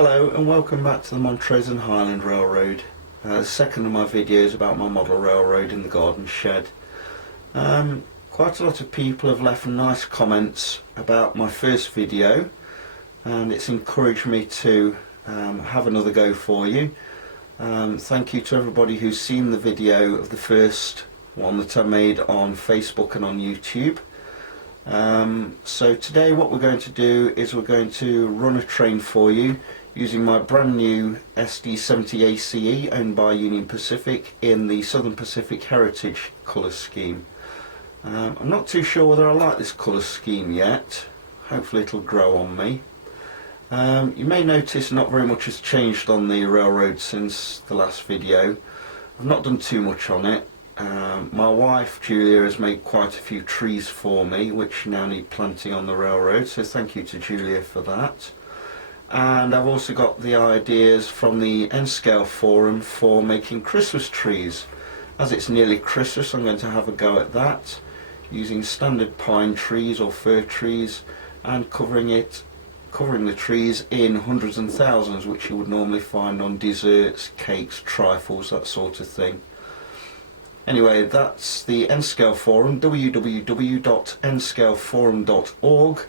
Hello and welcome back to the Montrose Highland Railroad. The second of my videos about my model railroad in the garden shed. Quite a lot of people have left nice comments about my first video, and it's encouraged me to have another go for you. Thank you to everybody who's seen the video of the first one that I made on Facebook and on YouTube. So today what we're going to do is we're going to run a train for you using my brand new SD70 ACE owned by Union Pacific in the Southern Pacific Heritage colour scheme. I'm not too sure whether I like this colour scheme yet. Hopefully it'll grow on me. You may notice not very much has changed on the railroad since the last video. I've not done too much on it. My wife Julia has made quite a few trees for me which now need planting on the railroad, so thank you to Julia for that. And I've also got the ideas from the N-Scale forum for making Christmas trees. As it's nearly Christmas, I'm going to have a go at that using standard pine trees or fir trees and covering the trees in hundreds and thousands, which you would normally find on desserts, cakes, trifles, that sort of thing. Anyway, that's the N-Scale forum, www.nscaleforum.org.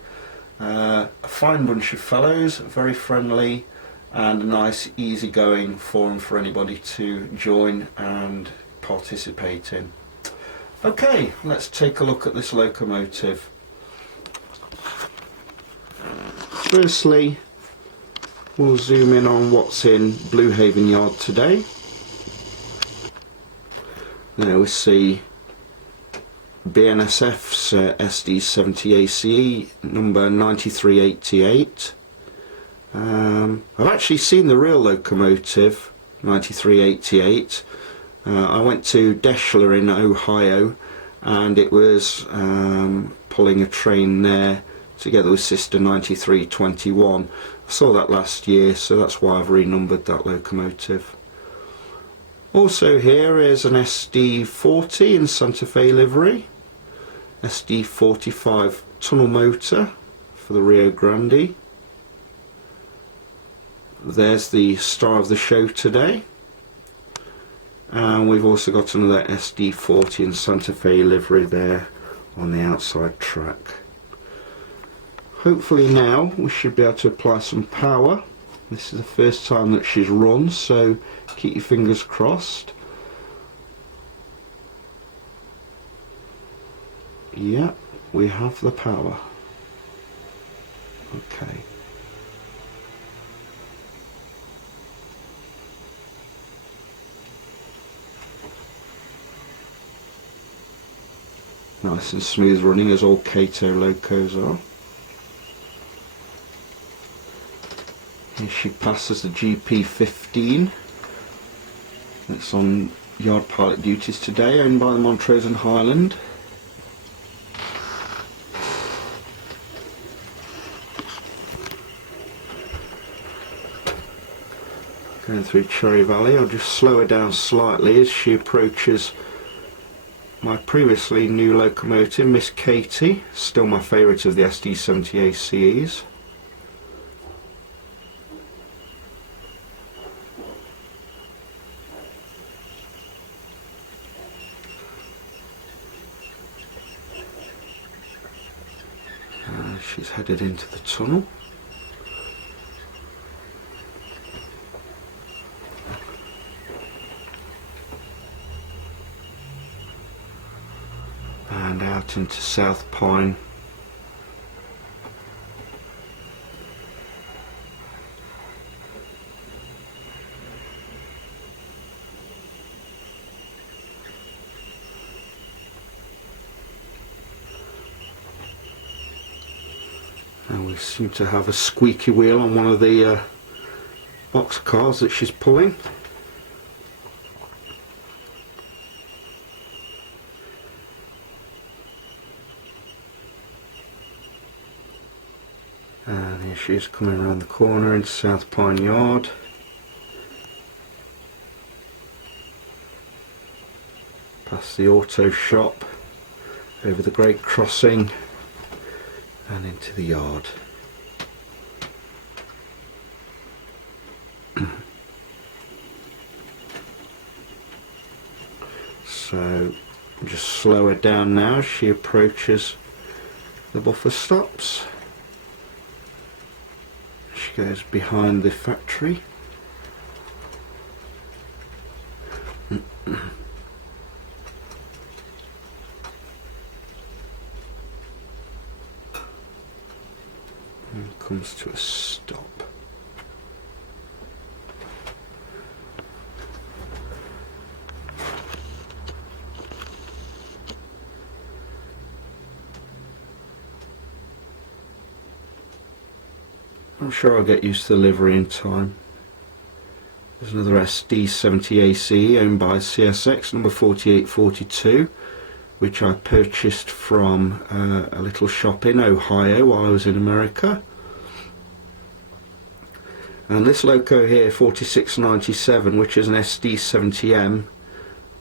A fine bunch of fellows, very friendly, and a nice easygoing forum for anybody to join and participate in. Okay, let's take a look at this locomotive. Firstly, we'll zoom in on what's in Blue Haven Yard today. There we see BNSF's SD70 ACE number 9388. I've actually seen the real locomotive 9388. I went to Deschler in Ohio and it was pulling a train there together with Sister 9321. I saw that last year, so that's why I've renumbered that locomotive. Also here is an SD40 in Santa Fe livery, SD45 tunnel motor for the Rio Grande. There's the star of the show today, and we've also got another SD40 in Santa Fe livery there on the outside track. Hopefully now we should be able to apply some power. This is the first time that she's run, so keep your fingers crossed. Yeah, we have the power. Okay. Nice and smooth running, as all Kato locos are. Here she passes the GP15. It's on yard pilot duties today, owned by the Montrose Highland. Going through Cherry Valley. I'll just slow her down slightly as she approaches my previously new locomotive, Miss Katie, still my favourite of the SD70 ACEs. She's headed into the tunnel. And out into South Pine. And we seem to have a squeaky wheel on one of the box cars that she's pulling. And here she is coming around the corner into South Pine Yard. Past the auto shop, over the Great Crossing and into the yard. So just slow her down now as she approaches the buffer stops. She goes behind the factory. And comes to a stop. I'm sure I'll get used to the livery in time. There's another SD70AC owned by CSX, number 4842, which I purchased from a little shop in Ohio while I was in America. And this loco here, 4697, which is an SD70M,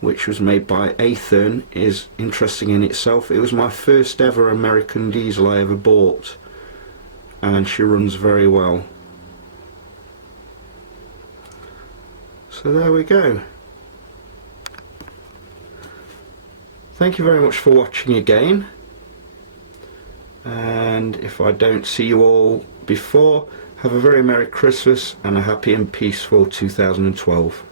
which was made by Athern, is interesting in itself. It was my first ever American diesel I ever bought, and she runs very well. So there we go. Thank you very much for watching again, and if I don't see you all before, have a very Merry Christmas and a happy and peaceful 2012.